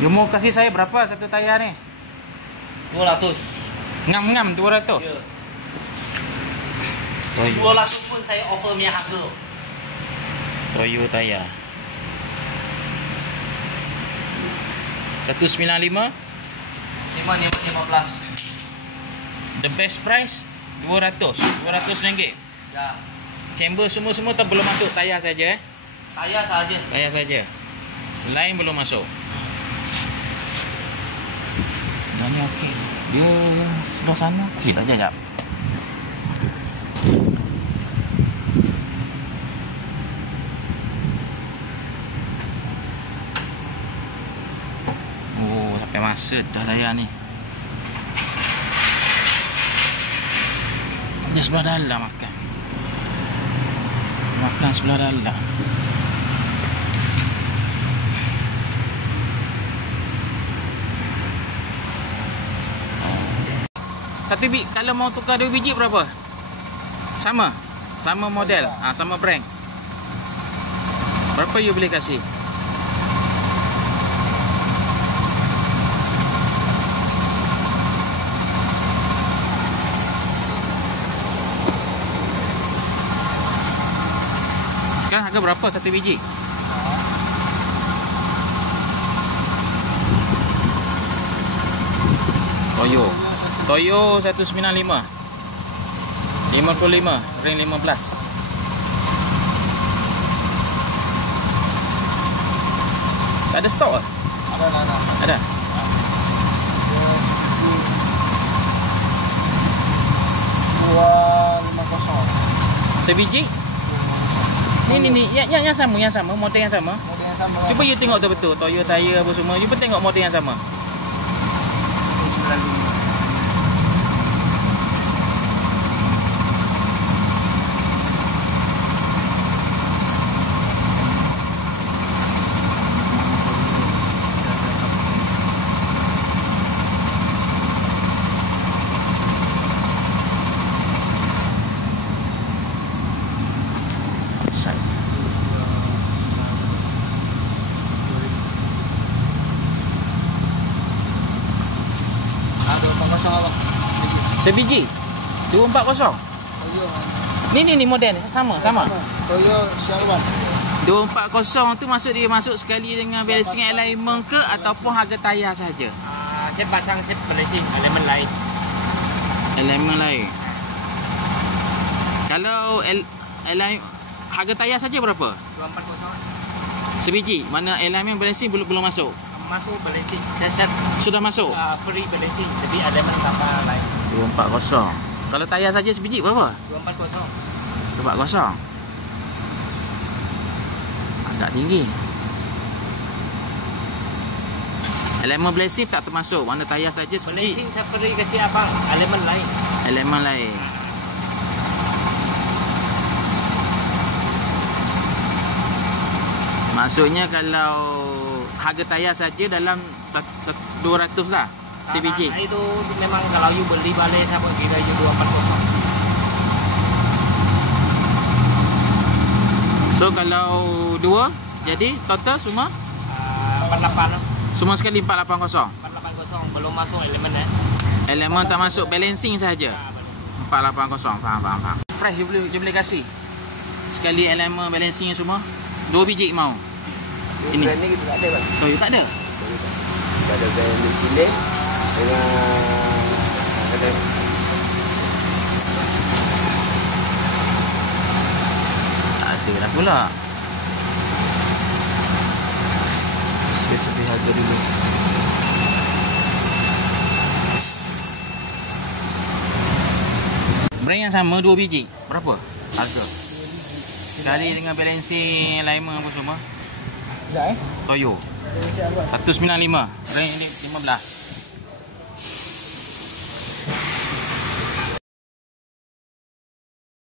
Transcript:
You mau kasih saya berapa satu tayar ni? 200. Ngam-ngam 200. Ya. Toyo. 200 pun saya offer punya harga. Toyo tayar 195. 515. The best price 200 ringgit. Ya. Chamber semua tak belum masuk, tayar saja Tayar saja. Tayar saja. Lain belum masuk. Yang ni okey. Dia sebelah sana okey tak, jap. Oh, sampai masa dah tayar ni. Dia sebelah dalam makan. Makan sebelah dalam. Satu biji, kalau mau tukar 2 biji berapa? Sama. Sama model. Sama brand. Berapa you boleh kasih? Sekarang harga berapa satu biji? Toyo 195. 55 ring 15. Tak ada stok ke? Ada. Sebiji? Ni yang sama, model yang sama. Cuba you tengok betul Toyo tayar apa semua. You pun tengok model yang sama. Sebiji 240. Ni model sama. Toyo Sherwan. 240 tu dia masuk sekali dengan balancing alignment ke ataupun harga tayar saja? Saya pasang balancing elemen lain. Elemen lain. Kalau harga tayar saja berapa? 240. Sebiji. Mana elemen balancing belum masuk? Masuk balancing. Saya set sudah masuk. Free balancing. Jadi elemen tambah lain. 240. Kalau tayar saja sebiji berapa? 240. 240. Agak tinggi. Elemen balancing tak termasuk. Mana tayar saja sebiji. Balancing saya free kasih apa? Elemen lain. Elemen lain. Maksudnya kalau harga tayar saja dalam 200 lah CBG. Itu memang kalau you beli balik sama kira you 240. So kalau 2 jadi total semua 48. Semua sekali 480. 480 belum masuk elemen Elemen tak masuk, balancing saja. 480. Faham. Price you boleh kasih. Sekali elemen balancing semua 2 biji mau. Ini brand ni kita tak ada bang. Toyo tak ada. Kita ada brand di sini dengan ada dah pula. Spesifik harga dulu. Brand yang sama 2 biji. Berapa harga? Sekali dengan balancing alignment apa semua. Toyo 195 range 15.